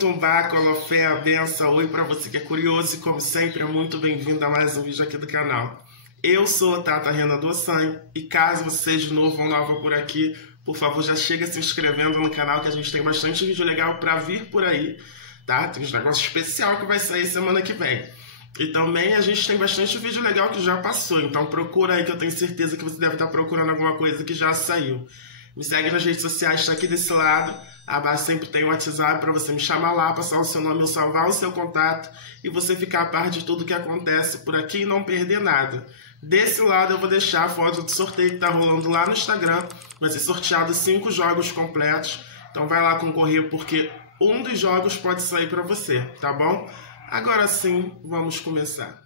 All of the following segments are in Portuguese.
Otumbá, Colofé, a benção. Oi para você que é curioso e como sempre é muito bem-vindo a mais um vídeo aqui do canal. Eu sou a Tata Rena do Ossanho e caso você seja novo ou nova por aqui, por favor já chega se inscrevendo no canal que a gente tem bastante vídeo legal para vir por aí, tá? Tem uns negócios especial que vai sair semana que vem. E também a gente tem bastante vídeo legal que já passou, então procura aí que eu tenho certeza que você deve estar procurando alguma coisa que já saiu. Me segue nas redes sociais, está aqui desse lado. Abaixo sempre tem o WhatsApp para você me chamar lá, passar o seu nome ou salvar o seu contato e você ficar a par de tudo que acontece por aqui e não perder nada. Desse lado eu vou deixar a foto do sorteio que está rolando lá no Instagram. Vai ser sorteado 5 jogos completos. Então vai lá concorrer porque um dos jogos pode sair para você, tá bom? Agora sim, vamos começar.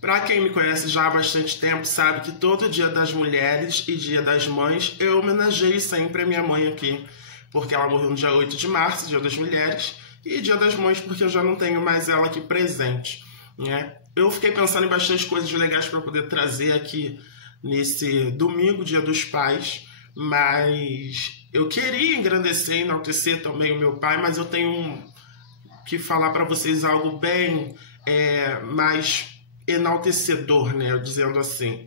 Para quem me conhece já há bastante tempo, sabe que todo Dia das Mulheres e Dia das Mães eu homenageio sempre a minha mãe aqui, porque ela morreu no dia 8 de março, Dia das Mulheres, e Dia das Mães porque eu já não tenho mais ela aqui presente, né? Eu fiquei pensando em bastante coisas legais para poder trazer aqui nesse domingo, Dia dos Pais, mas eu queria engrandecer e enaltecer também o meu pai, mas eu tenho que falar para vocês algo bem mais enaltecedor, né, dizendo assim.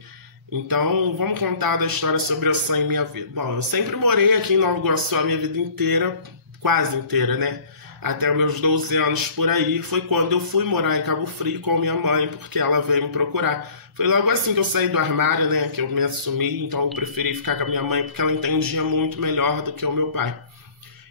Então, vamos contar da história sobre Ossanho em minha vida. Bom, eu sempre morei aqui em Nova Iguaçu a minha vida inteira, quase inteira, né? Até os meus 12 anos por aí, foi quando eu fui morar em Cabo Frio com minha mãe, porque ela veio me procurar. Foi logo assim que eu saí do armário, né, que eu me assumi, então eu preferi ficar com a minha mãe, porque ela entendia muito melhor do que o meu pai.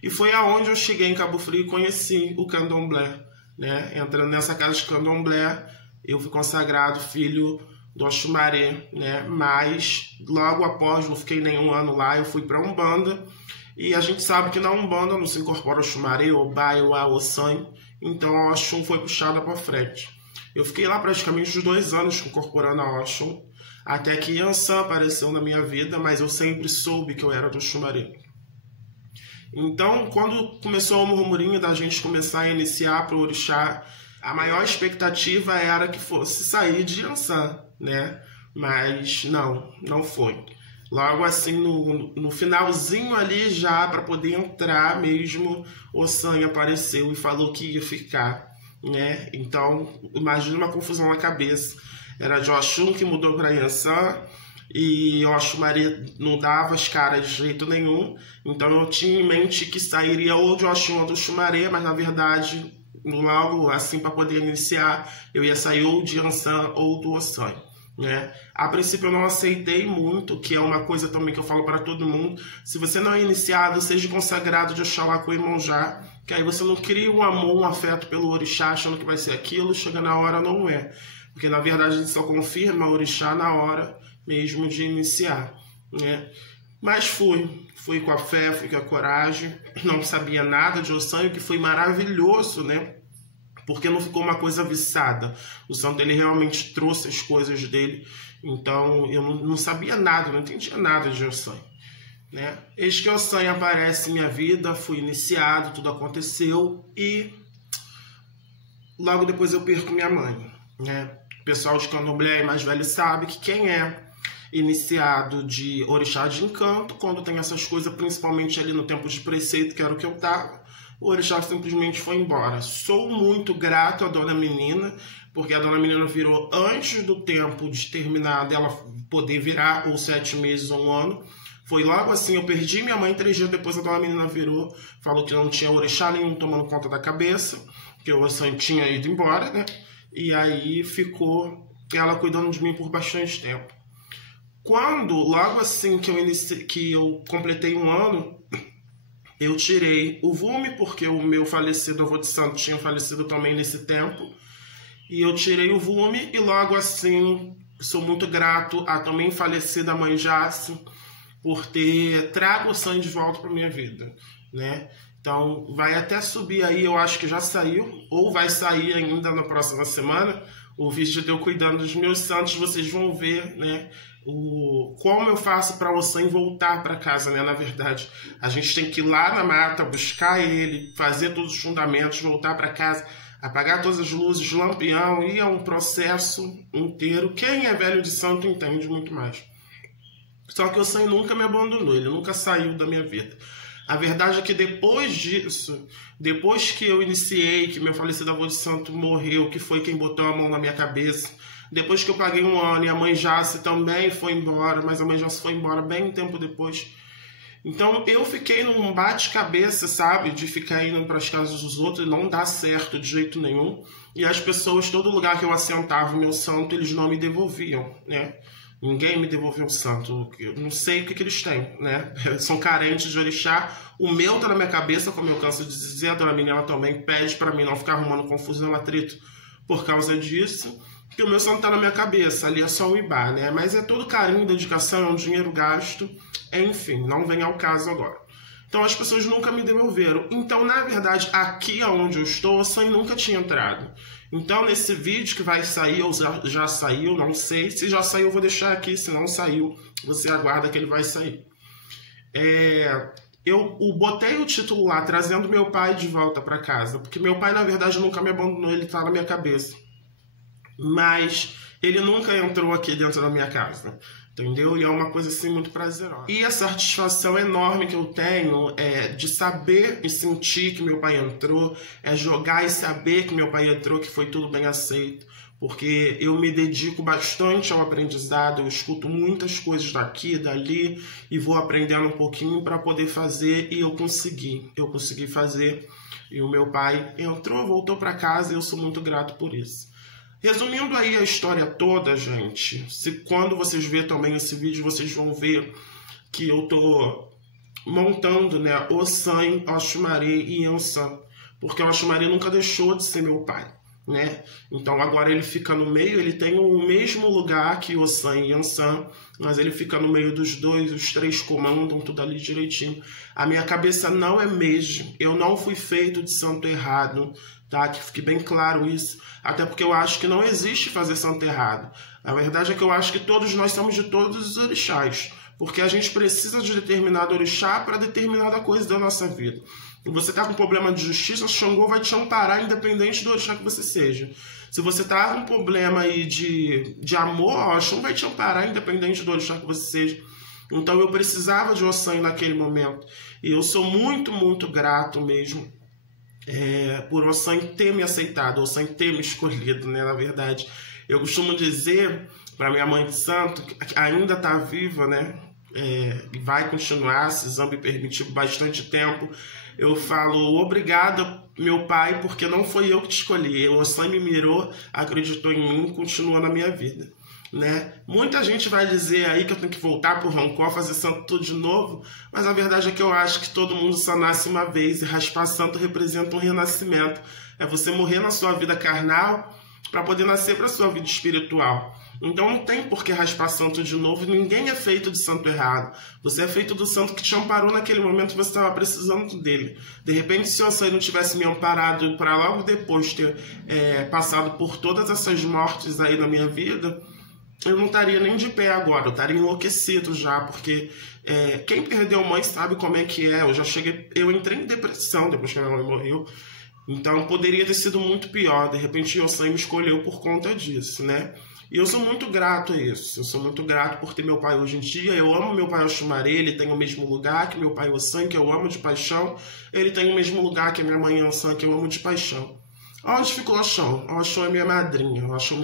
E foi aonde eu cheguei em Cabo Frio e conheci o candomblé, né? Entrando nessa casa de candomblé, eu fui consagrado filho do Oxumaré, né? Mas logo após, não fiquei nenhum ano lá, eu fui para Umbanda. E a gente sabe que na Umbanda não se incorpora Oxumaré, Obá, Euá, Ossanho. Então a Oxum foi puxada para frente. Eu fiquei lá praticamente uns 2 anos incorporando a Oxum, até que Iansã apareceu na minha vida, mas eu sempre soube que eu era do Oxumaré. Então, quando começou o murmurinho da gente começar a iniciar para o orixá, a maior expectativa era que fosse sair de Iansã, né? Mas não foi. Logo assim, no finalzinho ali já, para poder entrar mesmo, Ossanho apareceu e falou que ia ficar, né? Então, imagina uma confusão na cabeça. Era de Oxum que mudou para Iansã, e o Oxumaré não dava as caras de jeito nenhum, então eu tinha em mente que sairia ou de Oxum ou do Oxumaré, mas na verdade, logo assim para poder iniciar, eu ia sair ou de Iansã ou do Ossanho, né? A princípio eu não aceitei muito, que é uma coisa também que eu falo para todo mundo: se você não é iniciado, seja consagrado de Oxalá com Imonjá, que aí você não cria um amor, um afeto pelo orixá achando que vai ser aquilo, chega na hora não é, porque na verdade a gente só confirma o orixá na hora mesmo de iniciar, né? Mas fui com a fé, fui com a coragem, não sabia nada de Ossanho, que foi maravilhoso, né? Porque não ficou uma coisa viçada. O santo, ele realmente trouxe as coisas dele, então eu não sabia nada, não entendia nada de Ossanho, né? Eis que Ossanho aparece em minha vida, fui iniciado, tudo aconteceu e logo depois eu perco minha mãe, né? O pessoal de candomblé mais velho sabe que quem é iniciado de orixá de encanto, quando tem essas coisas, principalmente ali no tempo de preceito, que era o que eu tava, o orixá simplesmente foi embora. Sou muito grato à dona menina, porque a dona menina virou antes do tempo de terminar dela poder virar, ou 7 meses ou 1 ano. Foi logo assim, eu perdi minha mãe, 3 dias depois a dona menina virou, falou que não tinha orixá nenhum tomando conta da cabeça, que o Ossanho tinha ido embora, né? E aí ficou ela cuidando de mim por bastante tempo. Quando, logo assim que eu completei 1 ano, eu tirei o vulme, porque o meu falecido avô de santo tinha falecido também nesse tempo, e eu tirei o vulme, e logo assim, sou muito grato à também falecida mãe Jace, por ter trago o sangue de volta para minha vida, né? Então, vai até subir aí, eu acho que já saiu, ou vai sair ainda na próxima semana, o vídeo de eu cuidando dos meus santos, vocês vão ver, né, como eu faço para o Ossanho voltar para casa, né? Na verdade, a gente tem que ir lá na mata, buscar ele, fazer todos os fundamentos, voltar para casa, apagar todas as luzes, lampião, e é um processo inteiro. Quem é velho de santo entende muito mais. Só que o Ossanho nunca me abandonou, ele nunca saiu da minha vida. A verdade é que depois disso, depois que eu iniciei, que meu falecido avô de santo morreu, que foi quem botou a mão na minha cabeça, depois que eu paguei 1 ano e a mãe Jace também foi embora, mas a mãe Jace foi embora bem um tempo depois. Então eu fiquei num bate-cabeça, sabe? De ficar indo para as casas dos outros e não dá certo de jeito nenhum. E as pessoas, todo lugar que eu assentava o meu santo, eles não me devolviam, né? Ninguém me devolveu o santo. Eu não sei o que eles têm, né? São carentes de orixá. O meu tá na minha cabeça, como eu canso de dizer. A dona Minela também pede para mim não ficar arrumando confusão, atrito por causa disso. Que o meu santo tá na minha cabeça. Ali é só o Ibá, né? Mas é todo carinho, dedicação, é um dinheiro gasto. Enfim, não vem ao caso agora. Então as pessoas nunca me devolveram. Então, na verdade, aqui onde eu estou, a sangue nunca tinha entrado. Então, nesse vídeo que vai sair, ou já saiu, não sei. Se já saiu, eu vou deixar aqui. Se não saiu, você aguarda que ele vai sair. Eu botei o título lá, trazendo meu pai de volta para casa. Porque meu pai, na verdade, nunca me abandonou. Ele tá na minha cabeça. Mas ele nunca entrou aqui dentro da minha casa. Entendeu? E é uma coisa assim muito prazerosa. E a satisfação enorme que eu tenho é de saber e sentir que meu pai entrou, é jogar e saber que meu pai entrou, que foi tudo bem aceito. Porque eu me dedico bastante ao aprendizado, eu escuto muitas coisas daqui, dali, e vou aprendendo um pouquinho para poder fazer, e eu consegui fazer. E o meu pai entrou, voltou para casa, e eu sou muito grato por isso. Resumindo aí a história toda, gente, quando vocês verem também esse vídeo, vocês vão ver que eu tô montando, né, Ossan, Oxumaré e Yansan, porque o Oxumaré nunca deixou de ser meu pai, né? Então agora ele fica no meio, ele tem o mesmo lugar que Ossan e Yansan, mas ele fica no meio dos dois, os três comandam tudo ali direitinho. A minha cabeça não é mesmo, eu não fui feito de santo errado, tá? Que fique bem claro isso. Até porque eu acho que não existe fazer santo errado. A verdade é que eu acho que todos nós somos de todos os orixás. Porque a gente precisa de determinado orixá para determinada coisa da nossa vida. Se você está com problema de justiça, Xangô vai te amparar independente do orixá que você seja. Se você está com problema aí de amor, Oxum vai te amparar independente do orixá que você seja. Então eu precisava de Ossan naquele momento. E eu sou muito, muito grato mesmo. Por Ossan ter me aceitado, Ossan ter me escolhido, né? Na verdade, eu costumo dizer para minha mãe de santo, que ainda está viva, né? E vai continuar, se Zambi permitir, bastante tempo. Eu falo, obrigada, meu pai, porque não foi eu que te escolhi. O Ossan me mirou, acreditou em mim, continua na minha vida. Né? Muita gente vai dizer aí que eu tenho que voltar pro rancor, fazer santo tudo de novo, mas a verdade é que eu acho que todo mundo só nasce uma vez e raspar santo representa um renascimento. É você morrer na sua vida carnal para poder nascer para sua vida espiritual. Então não tem por que raspar santo de novo, ninguém é feito de santo errado. Você é feito do santo que te amparou naquele momento que você estava precisando dele. De repente, se o Ossan não tivesse me amparado para logo depois ter passado por todas essas mortes aí na minha vida, eu não estaria nem de pé agora, eu estaria enlouquecido já, porque quem perdeu mãe sabe como é que é. Eu entrei em depressão depois que a minha mãe morreu, então poderia ter sido muito pior. De repente o Ossan me escolheu por conta disso, né? E eu sou muito grato a isso, eu sou muito grato por ter meu pai hoje em dia. Eu amo meu pai Oxumaré, ele tem o mesmo lugar que meu pai Ossan, que eu amo de paixão. Ele tem o mesmo lugar que a minha mãe Ossan, que eu amo de paixão. Onde fica o Oxum? O Oxum é minha madrinha, o Oxum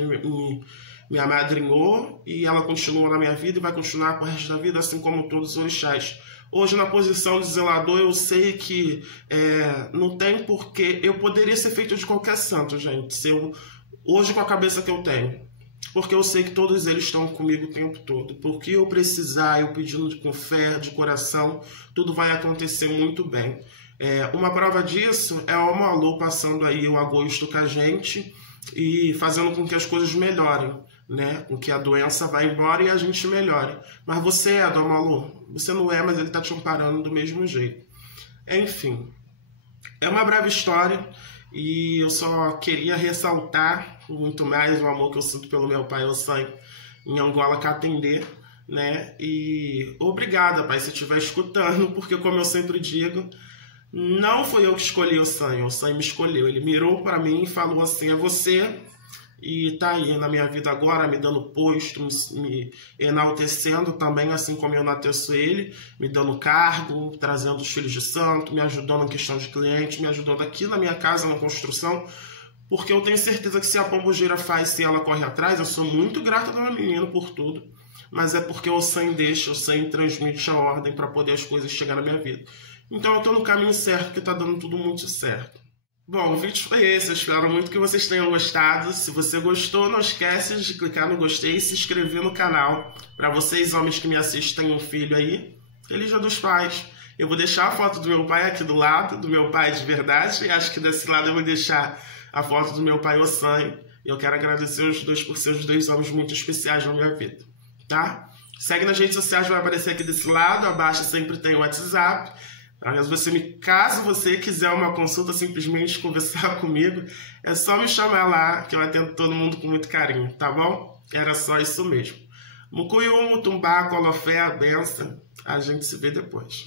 me amadrinhou e ela continua na minha vida e vai continuar pro resto da vida, assim como todos os orixás. Hoje, na posição de zelador, eu sei que não tem porquê. Eu poderia ser feito de qualquer santo, gente, hoje com a cabeça que eu tenho. Porque eu sei que todos eles estão comigo o tempo todo. Porque eu precisar, eu pedindo com fé, de coração, tudo vai acontecer muito bem. Uma prova disso é o Omalu passando aí o agosto com a gente e fazendo com que as coisas melhorem, né? Com que a doença vá embora e a gente melhore. Mas você é do Omalu? Você não é, mas ele está te amparando do mesmo jeito. Enfim, é uma breve história e eu só queria ressaltar muito mais o amor que eu sinto pelo meu pai Ossan em Angola Catendê, né? E obrigada, pai, se estiver escutando, porque como eu sempre digo, não foi eu que escolhi o Ossan me escolheu. Ele mirou para mim e falou assim, é você, e tá aí na minha vida agora, me dando posto, me enaltecendo também, assim como eu enalteço ele, me dando cargo, trazendo os filhos de santo, me ajudando em questão de cliente, me ajudando aqui na minha casa, na construção, porque eu tenho certeza que se a pombogira faz, se ela corre atrás, eu sou muito grata do meu menino por tudo, mas é porque o Sam deixa, o Sam transmite a ordem para poder as coisas chegar na minha vida. Então eu tô no caminho certo, que tá dando tudo muito certo. Bom, o vídeo foi esse, eu espero muito que vocês tenham gostado. Se você gostou, não esquece de clicar no gostei e se inscrever no canal. Para vocês, homens que me assistem, um filho aí, Feliz Dia dos Pais. Eu vou deixar a foto do meu pai aqui do lado, do meu pai de verdade, e acho que desse lado eu vou deixar a foto do meu pai, o Sam. Eu quero agradecer os dois por ser os dois homens muito especiais na minha vida, tá? Segue nas redes sociais, vai aparecer aqui desse lado, abaixo sempre tem o WhatsApp. Caso você quiser uma consulta, simplesmente conversar comigo, é só me chamar lá, que eu atendo todo mundo com muito carinho, tá bom? Era só isso mesmo. Mucuyu, Mutumbá, Colofé, benção. A gente se vê depois.